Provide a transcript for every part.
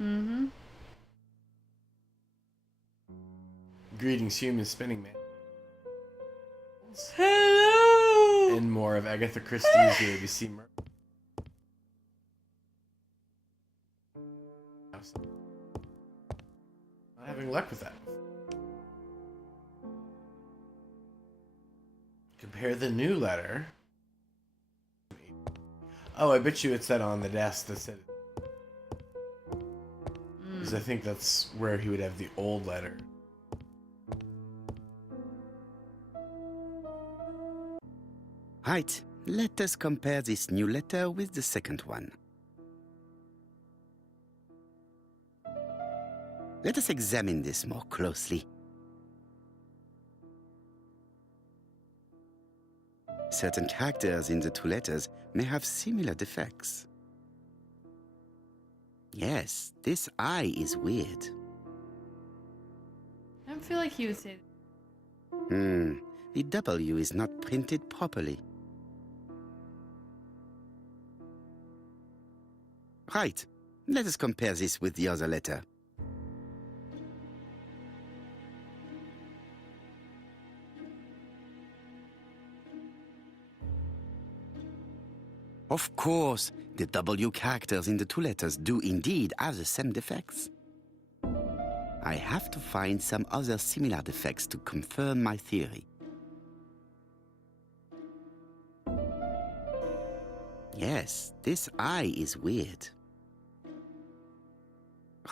Mm-hmm. Greetings, human spinning man. Hello! And more of Agatha Christie's ABC murder. Not having luck with that. Compare the new letter. Oh, I bet you it's that on the desk that said it. Because I think that's where he would have the old letter. Right, let us compare this new letter with the second one. Let us examine this more closely. Certain characters in the two letters may have similar defects. Yes, this I is weird. I don't feel like he would say The W is not printed properly. Right, let us compare this with the other letter. Of course, the W characters in the two letters do indeed have the same defects. I have to find some other similar defects to confirm my theory. Yes, this I is weird.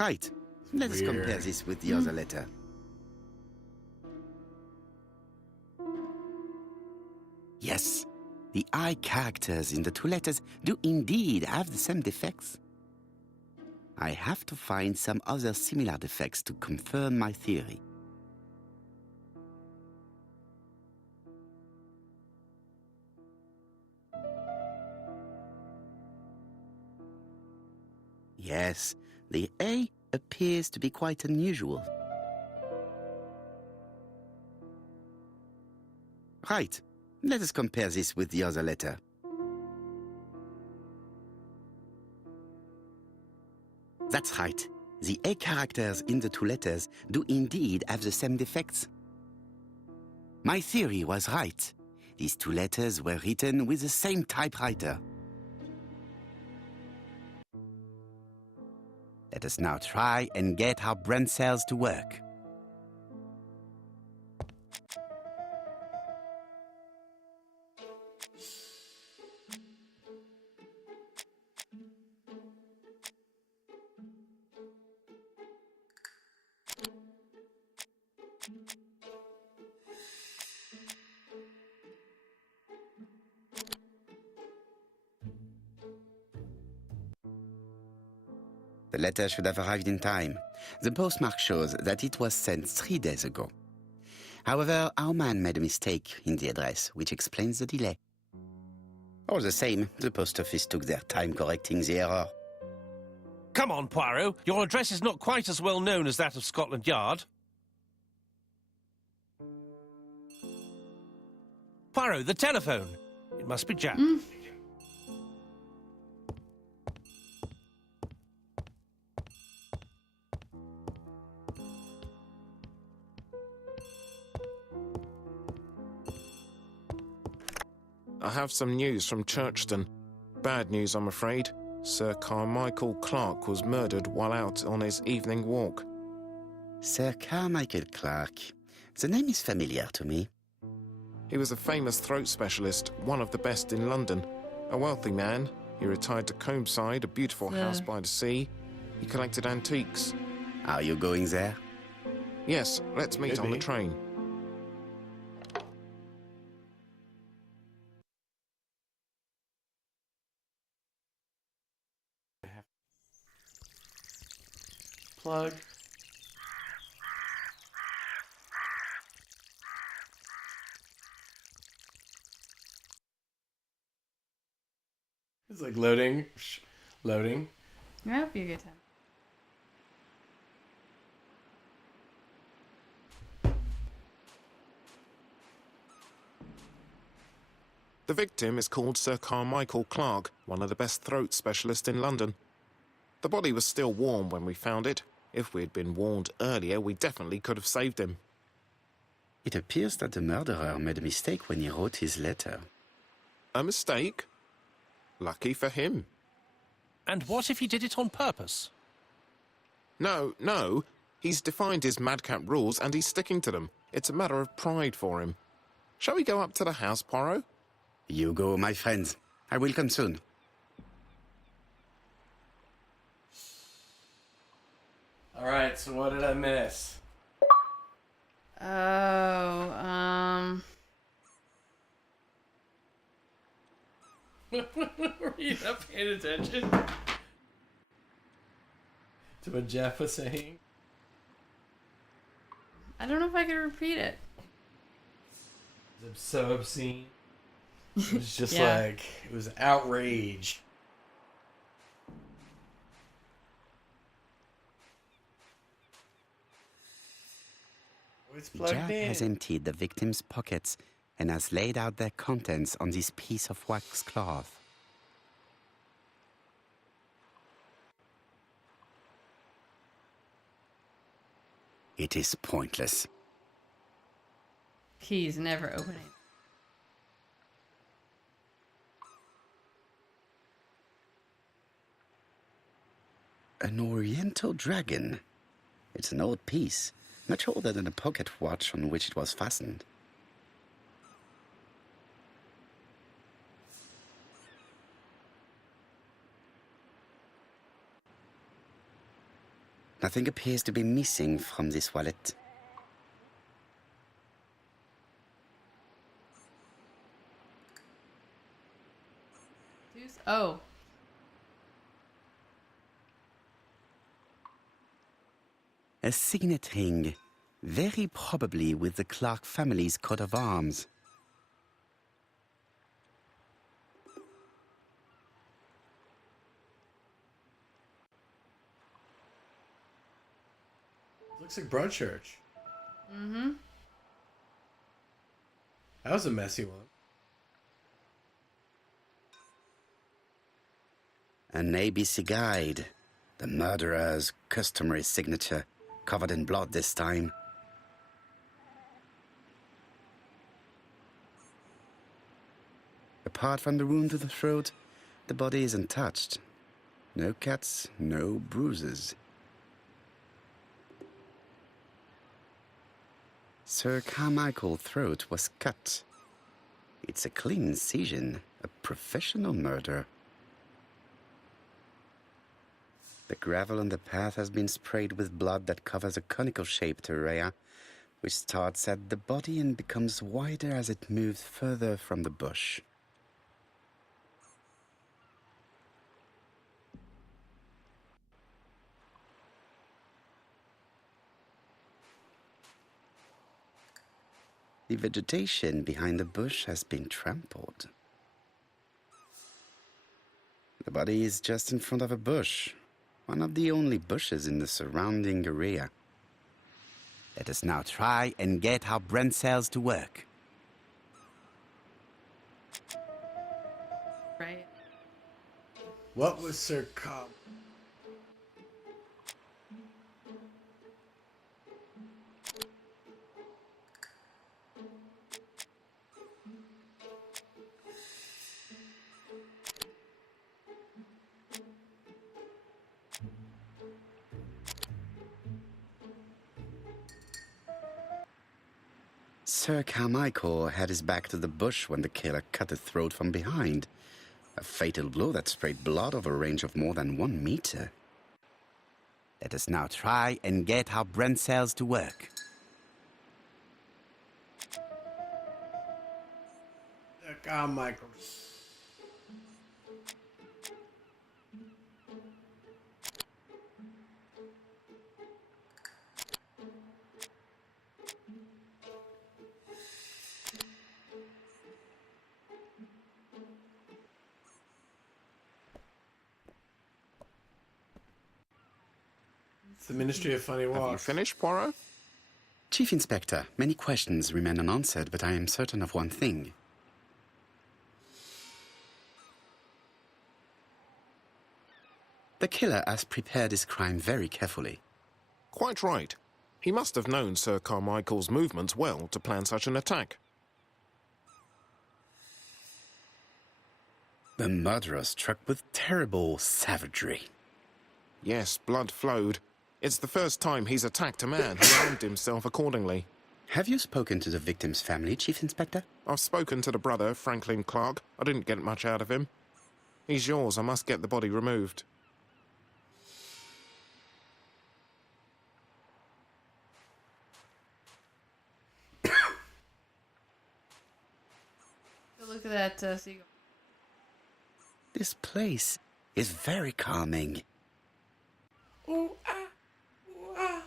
Right, let us compare this with the other letter. Yes, the I characters in the two letters do indeed have the same defects. I have to find some other similar defects to confirm my theory. Yes, the A appears to be quite unusual. Right, let us compare this with the other letter. That's right. The A characters in the two letters do indeed have the same defects. My theory was right. These two letters were written with the same typewriter. Let us now try and get our brain cells to work. The letter should have arrived in time. The postmark shows that it was sent 3 days ago. However, our man made a mistake in the address, which explains the delay. All the same, the post office took their time correcting the error. Come on, Poirot. Your address is not quite as well known as that of Scotland Yard. Poirot, the telephone. It must be Jack. I have some news from Churchton. Bad news, I'm afraid. Sir Carmichael Clark was murdered while out on his evening walk. Sir Carmichael Clark. The name is familiar to me. He was a famous throat specialist, one of the best in London. A wealthy man, he retired to Combside, a beautiful house by the sea. He collected antiques. Are you going there? Yes, let's meet on the train. Plug. It's like loading. Loading. that'd be a good time. The victim is called Sir Carmichael Clark, one of the best throat specialists in London. The body was still warm when we found it. If we had been warned earlier, we definitely could have saved him. It appears that the murderer made a mistake when he wrote his letter. A mistake? Lucky for him. And what if he did it on purpose? No. He's defined his madcap rules and he's sticking to them. It's a matter of pride for him. Shall we go up to the house, Poirot? You go, my friends. I will come soon. Alright, so what did I miss? Oh, Were you not paying attention to what Jeff was saying? I don't know if I can repeat it. It was so obscene. It was just Yeah. like, it was outrage. Oh, it's plugged Jack in. has emptied the victim's pockets and has laid out their contents on this piece of wax cloth. It is pointless. Keys never opening. An oriental dragon. It's an old piece, much older than the pocket watch on which it was fastened. Nothing appears to be missing from this wallet. Oh. A signet ring, very probably with the Clark family's coat of arms. Looks like Broadchurch. Mm-hmm. That was a messy one. An ABC guide. The murderer's customary signature, covered in blood this time. Apart from the wound to the throat, the body is untouched. No cuts, no bruises. Sir Carmichael's throat was cut. It's a clean incision, a professional murder. The gravel on the path has been sprayed with blood that covers a conical-shaped area, which starts at the body and becomes wider as it moves further from the bush. The vegetation behind the bush has been trampled. The body is just in front of a bush, one of the only bushes in the surrounding area. Let us now try and get our brain cells to work. Right. What was Sir Cobb? Sir Carmichael had his back to the bush when the killer cut the throat from behind. A fatal blow that sprayed blood over a range of more than 1 meter. Let us now try and get our brain cells to work. Sir Carmichael. It's the Ministry of Funny Walks. Have you finished, Poirot? Chief Inspector, many questions remain unanswered, but I am certain of one thing. The killer has prepared his crime very carefully. Quite right. He must have known Sir Carmichael's movements well to plan such an attack. The murderer struck with terrible savagery. Yes, blood flowed. It's the first time he's attacked a man. He armed himself accordingly. Have you spoken to the victim's family, Chief Inspector? I've spoken to the brother, Franklin Clark. I didn't get much out of him. He's yours. I must get the body removed. Look at that seagull. This place is very calming. Ooh, ah, ooh, ah.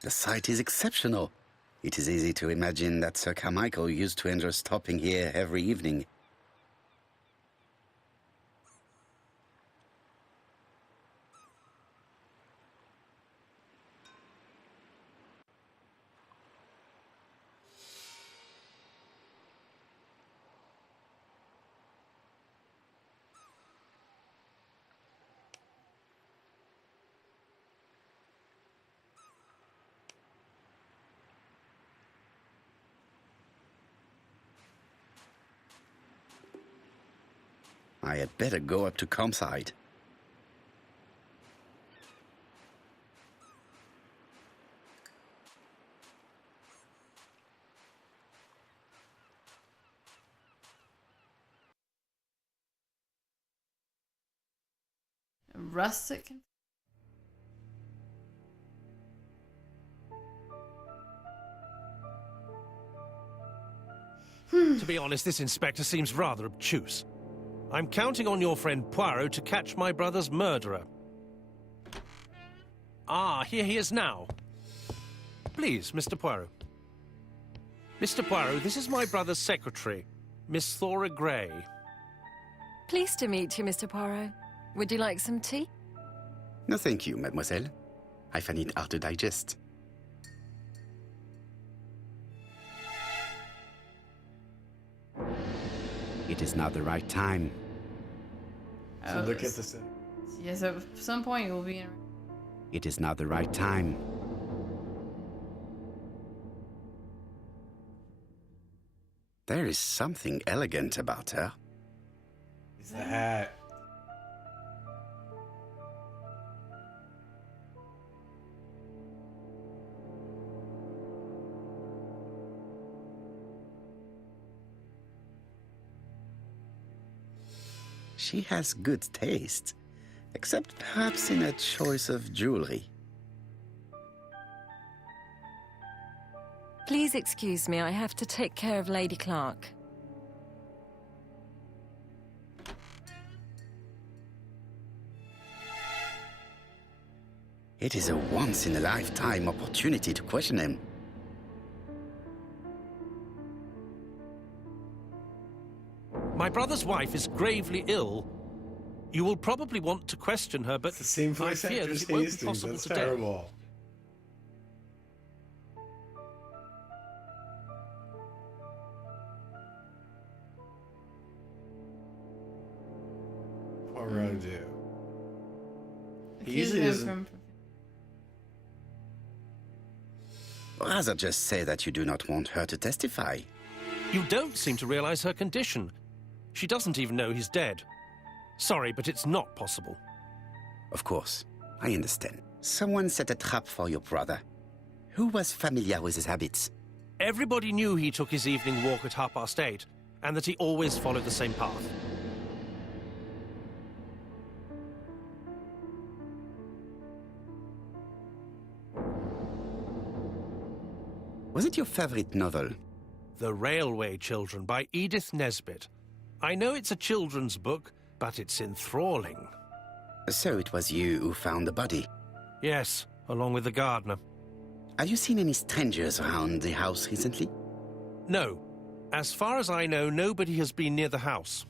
The site is exceptional. It is easy to imagine that Sir Carmichael used to enjoy stopping here every evening. I had better go up to campsite. Rustic. To be honest, this inspector seems rather obtuse. I'm counting on your friend Poirot to catch my brother's murderer. Ah, here he is now. Please, Mr. Poirot. Mr. Poirot, this is my brother's secretary, Miss Thora Gray. Pleased to meet you, Mr. Poirot. Would you like some tea? No, thank you, mademoiselle. I find it hard to digest. It is not the right time. So look at the. Yes, at some point you'll be in. It is not the right time. There is something elegant about her. It's the hat. She has good taste, except perhaps in her choice of jewelry. Please excuse me, I have to take care of Lady Clark. It is a once-in-a-lifetime opportunity to question him. My brother's wife is gravely ill. You will probably want to question her, but It's the same I voice fear actor that as it won't be Hastings. possible That's today. terrible. Poirot do. He usually doesn't. Rather just say that you do not want her to testify. You don't seem to realize her condition. She doesn't even know he's dead. Sorry, but it's not possible. Of course, I understand. Someone set a trap for your brother. Who was familiar with his habits? Everybody knew he took his evening walk at 8:30, and that he always followed the same path. Was it your favorite novel? The Railway Children by Edith Nesbit. I know it's a children's book, but it's enthralling. So it was you who found the body. Yes, along with the gardener. Have you seen any strangers around the house recently? No. As far as I know, nobody has been near the house.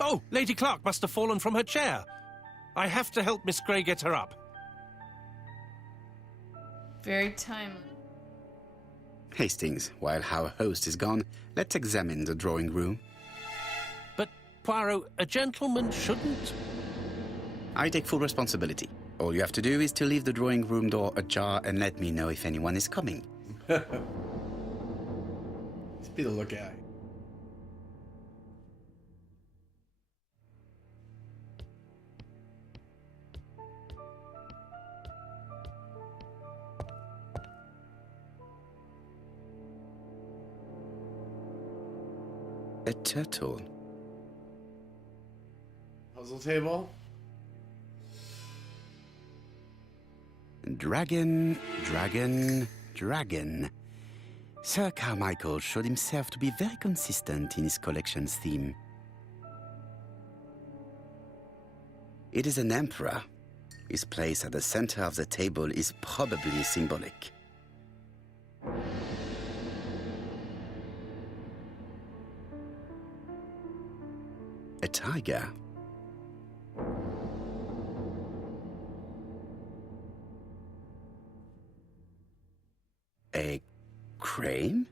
Oh, Lady Clark must have fallen from her chair. I have to help Miss Grey get her up. Very timely. Hastings, while our host is gone, let's examine the drawing room. But, Poirot, a gentleman shouldn't... I take full responsibility. All you have to do is to leave the drawing room door ajar and let me know if anyone is coming. Let's be the lookout. A turtle. Puzzle table. Dragon, dragon, dragon. Sir Carmichael showed himself to be very consistent in his collection's theme. It is an emperor. His place at the center of the table is probably symbolic. A tiger. A crane?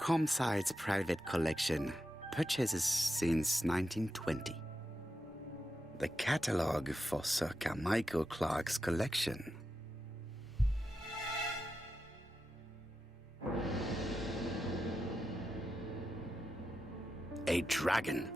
Comside's private collection, purchases since 1920. The catalogue for Sir Carmichael Clark's collection. A dragon.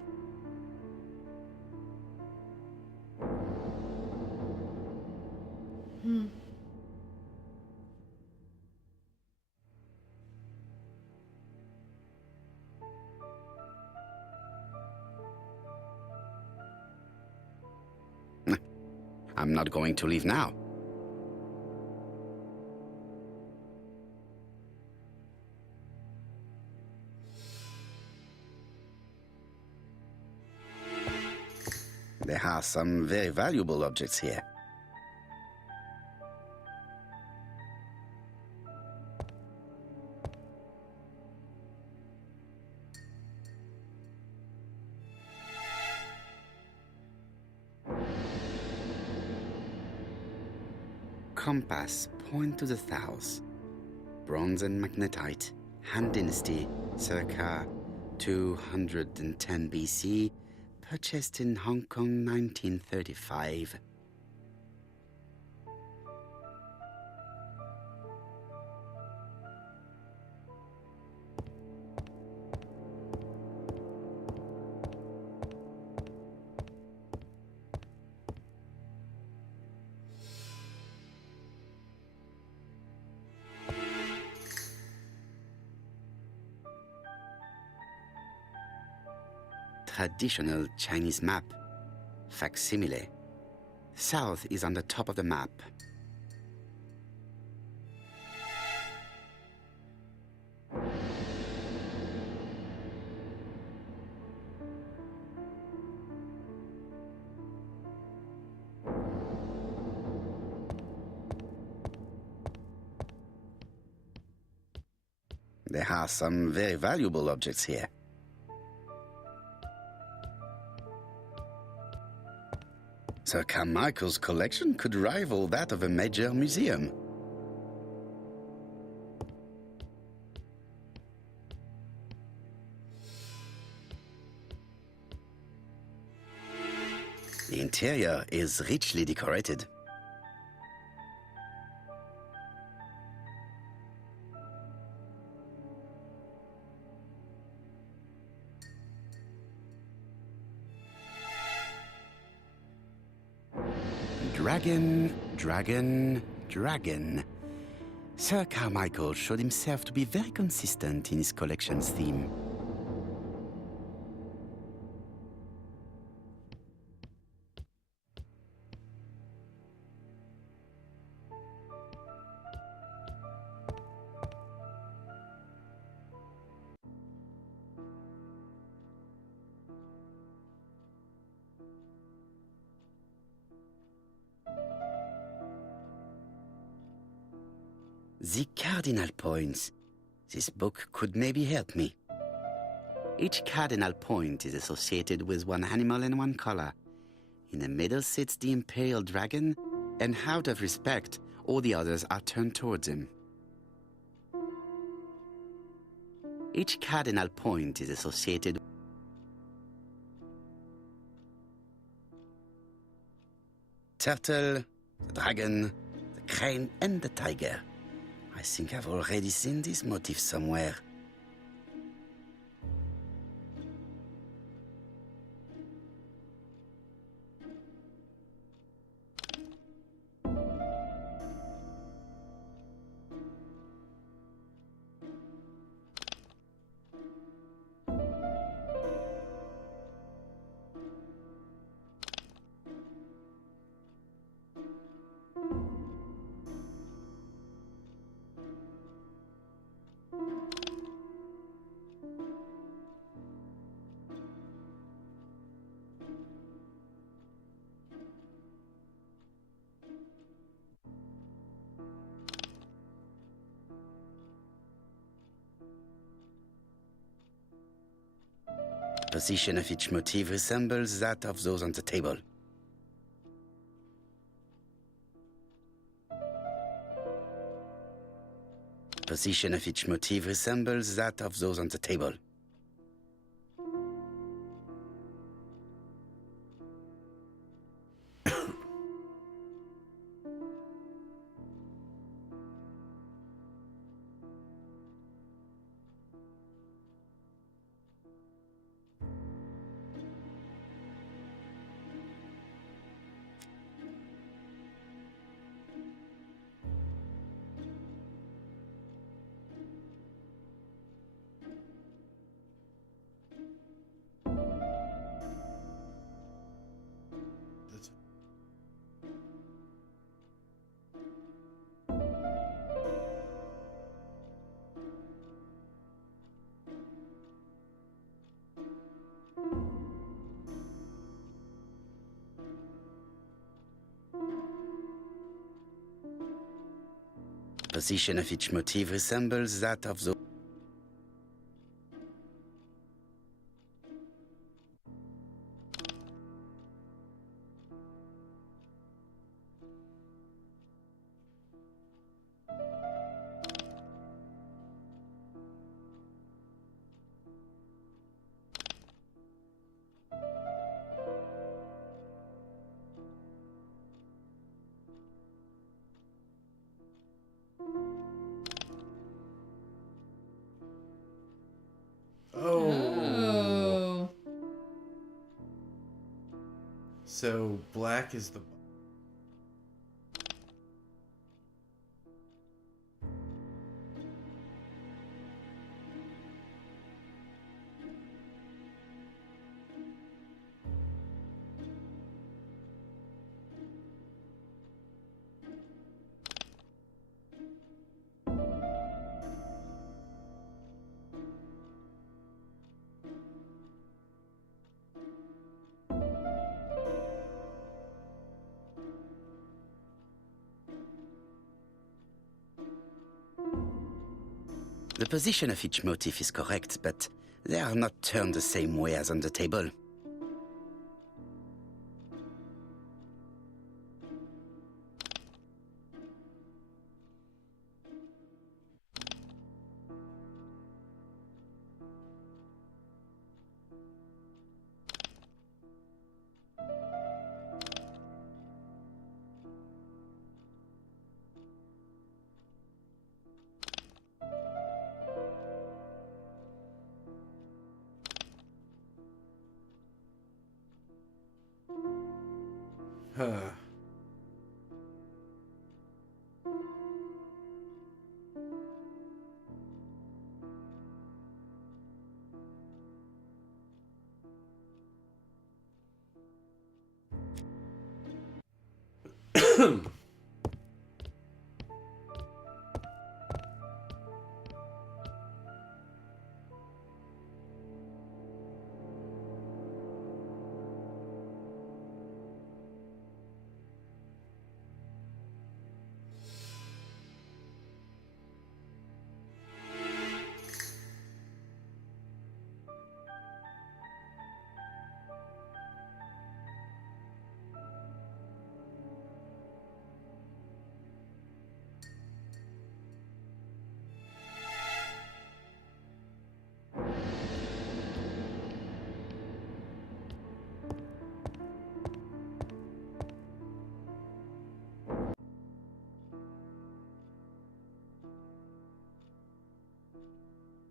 I'm not going to leave now. There are some very valuable objects here. Compass, point to the south. Bronze and magnetite, Han Dynasty, circa 210 BC, purchased in Hong Kong 1935. Traditional Chinese map. Facsimile. South is on the top of the map. There are some very valuable objects here. Sir Carmichael's collection could rival that of a major museum. The interior is richly decorated. Dragon, dragon, dragon. Sir Carmichael showed himself to be very consistent in his collection's theme. The cardinal points. This book could maybe help me. Each cardinal point is associated with one animal and one color. In the middle sits the imperial dragon, and out of respect, all the others are turned towards him. Each cardinal point is associated turtle, the dragon, the crane, and the tiger. I think I've already seen this motif somewhere. Position of each motif resembles that of those on the table. Position of each motif resembles that of those on the table. Position of each motif resembles that of the... Oh. So black is the... The position of each motif is correct, but they are not turned the same way as on the table. Huh.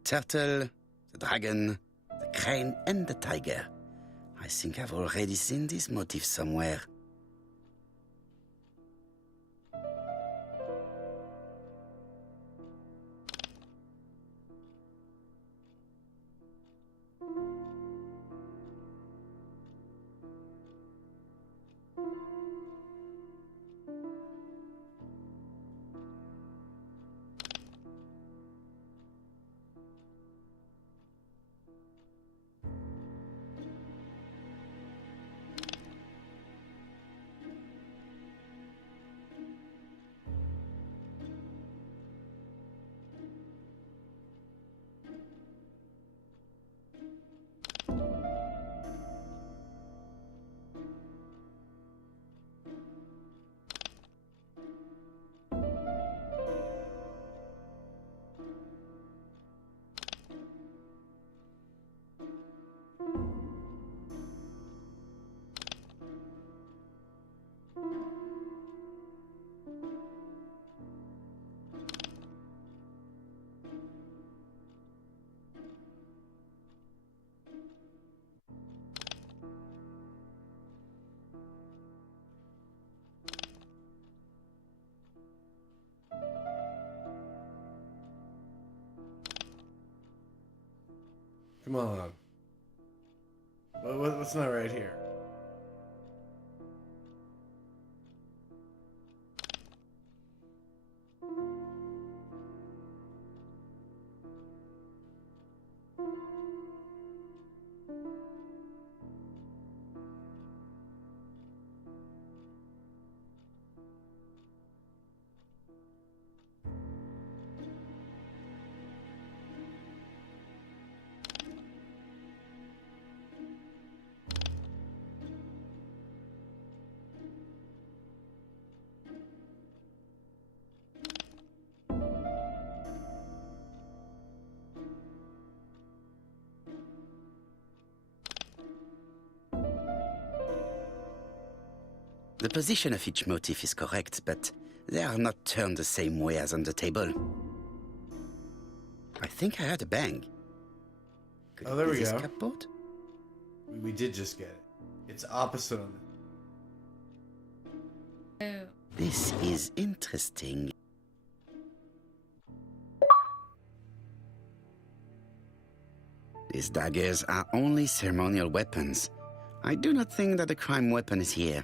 turtle, the dragon, the crane, and the tiger. I think I've already seen this motif somewhere. Come on. What's not right here? The position of each motif is correct, but they are not turned the same way as on the table. I think I heard a bang. Could Oh, it there be we this go. cupboard? We did just get it. It's opposite on the... Oh. This is interesting. These daggers are only ceremonial weapons. I do not think that the crime weapon is here.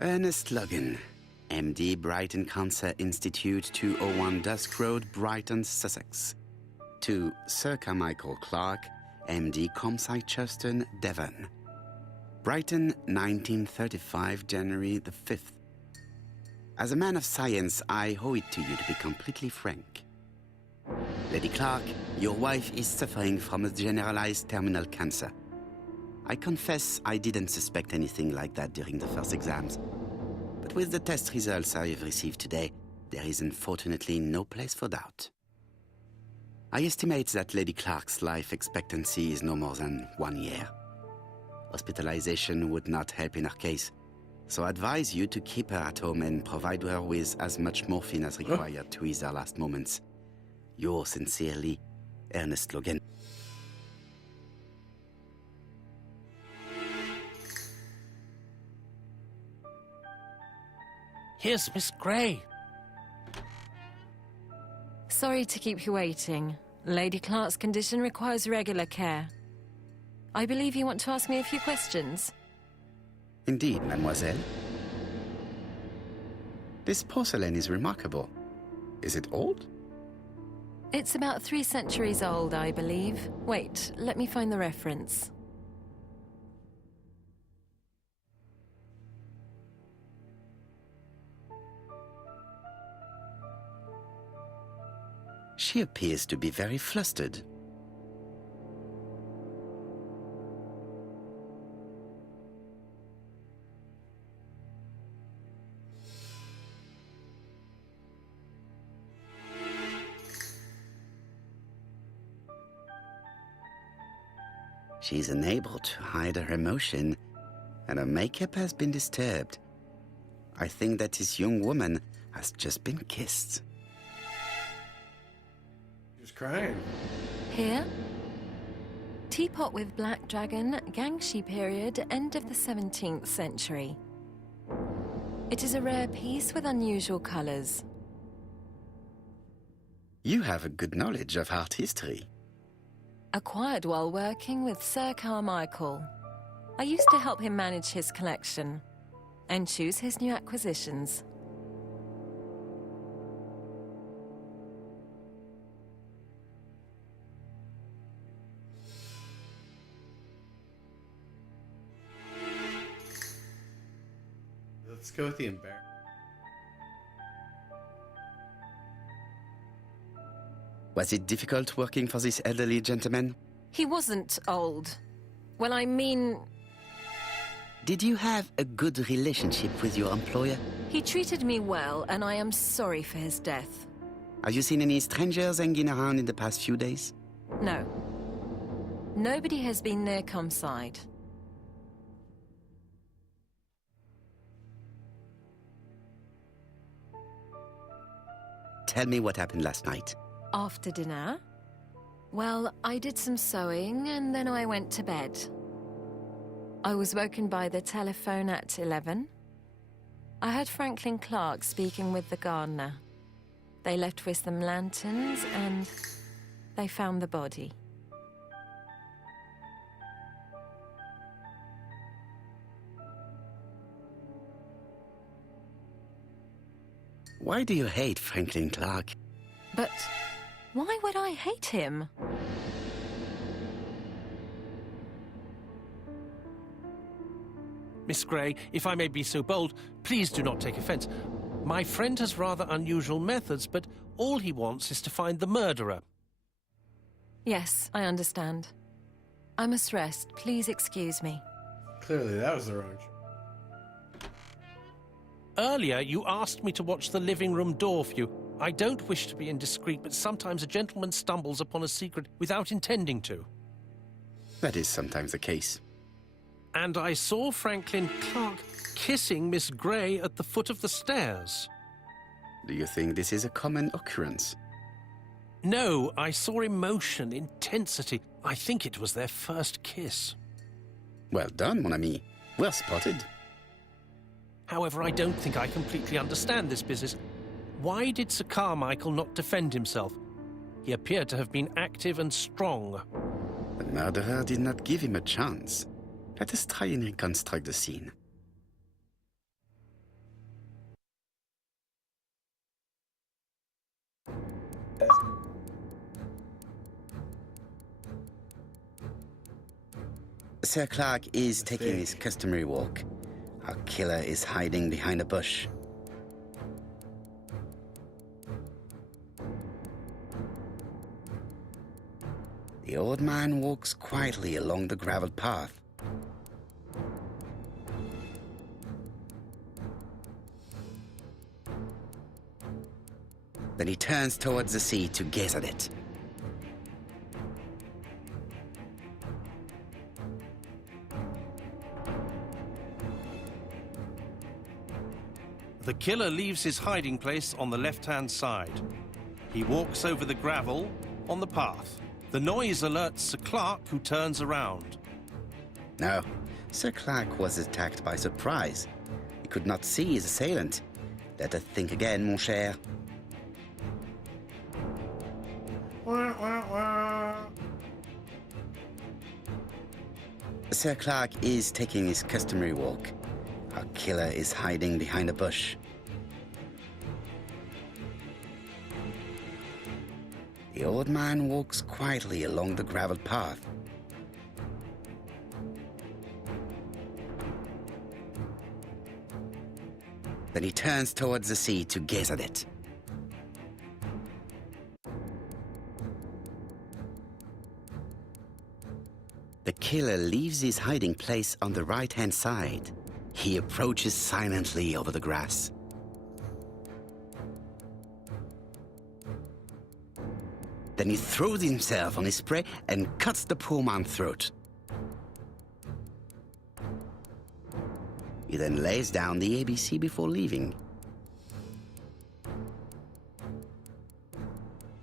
Ernest Logan, MD, Brighton Cancer Institute, 201 Dusk Road, Brighton, Sussex. To Sir Carmichael Clark, MD, Comside Churstone, Devon. Brighton, 1935, January the 5th. As a man of science, I owe it to you to be completely frank. Lady Clark, your wife is suffering from a generalized terminal cancer. I confess I didn't suspect anything like that during the first exams. But with the test results I have received today, there is unfortunately no place for doubt. I estimate that Lady Clark's life expectancy is no more than 1 year. Hospitalization would not help in her case, so I advise you to keep her at home and provide her with as much morphine as required to ease her last moments. Yours sincerely, Ernest Logan. Here's Miss Gray. Sorry to keep you waiting. Lady Clark's condition requires regular care. I believe you want to ask me a few questions. Indeed, mademoiselle. This porcelain is remarkable. Is it old? It's about 3 centuries old, I believe. Wait, let me find the reference. She appears to be very flustered. She is unable to hide her emotion, and her makeup has been disturbed. I think that this young woman has just been kissed. He was crying. Here? Teapot with black dragon, Gangxi period, end of the 17th century. It is a rare piece with unusual colours. You have a good knowledge of art history. Acquired while working with Sir Carmichael. I used to help him manage his collection and choose his new acquisitions. Let's go with the embarrassment. Was it difficult working for this elderly gentleman? He wasn't old. Well, I mean, Did you have a good relationship with your employer? he treated me well, and I am sorry for his death. Have you seen any strangers hanging around in the past few days? No. Nobody has been near Comside. Tell me what happened last night. After dinner? Well, I did some sewing, and then I went to bed. I was woken by the telephone at 11. I heard Franklin Clark speaking with the gardener. They left with some lanterns, and they found the body. Why do you hate Franklin Clark? But why would I hate him? Miss Grey, if I may be so bold, please do not take offence. My friend has rather unusual methods, but all he wants is to find the murderer. Yes, I understand. I must rest. Please excuse me. Clearly, that was the wrong choice. Earlier, you asked me to watch the living room door for you. I don't wish to be indiscreet, but sometimes a gentleman stumbles upon a secret without intending to. That is sometimes the case. And I saw Franklin Clark kissing Miss Grey at the foot of the stairs. Do you think this is a common occurrence? No, I saw emotion, intensity. I think it was their first kiss. Well done, mon ami. Well spotted. However, I don't think I completely understand this business. Why did Sir Carmichael not defend himself? He appeared to have been active and strong. The murderer did not give him a chance. Let us try and reconstruct the scene. Sir Clark is taking his customary walk. Our killer is hiding behind a bush. The old man walks quietly along the gravel path. Then he turns towards the sea to gaze at it. The killer leaves his hiding place on the left-hand side. He walks over the gravel on the path. The noise alerts Sir Clark, who turns around. No, Sir Clark was attacked by surprise. He could not see his assailant. Let us think again, mon cher. Sir Clark is taking his customary walk. Our killer is hiding behind a bush. The old man walks quietly along the gravel path. Then he turns towards the sea to gaze at it. The killer leaves his hiding place on the right-hand side. He approaches silently over the grass. Then he throws himself on his prey and cuts the poor man's throat. He then lays down the ABC before leaving.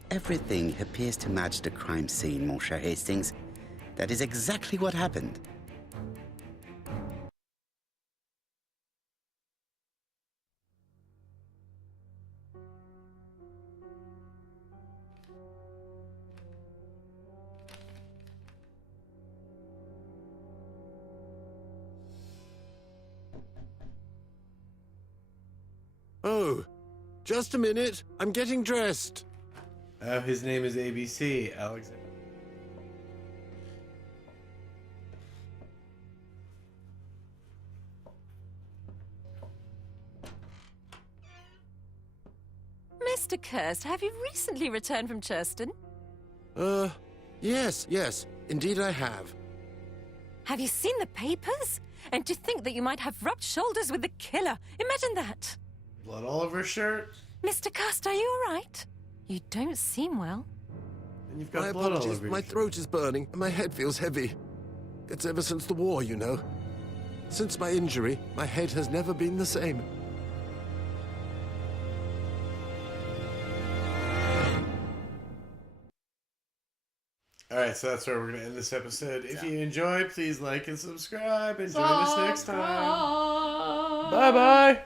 Everything appears to match the crime scene, Monsieur Hastings. That is exactly what happened. Oh, just a minute. I'm getting dressed. Oh, his name is ABC, Alexander. Mr. Kirst, have you recently returned from Churston? Yes. Indeed I have. Have you seen the papers? And to think that you might have rubbed shoulders with the killer. Imagine that. Blood all over his shirt. Mr. Kirst, are you all right? You don't seem well. And you've got My blood all apologies. over your My shirt. throat is burning and my head feels heavy. It's ever since the war, you know. Since my injury, my head has never been the same. Alright, so that's where we're going to end this episode. If you enjoyed, please like and subscribe and join us next time. Bye-bye.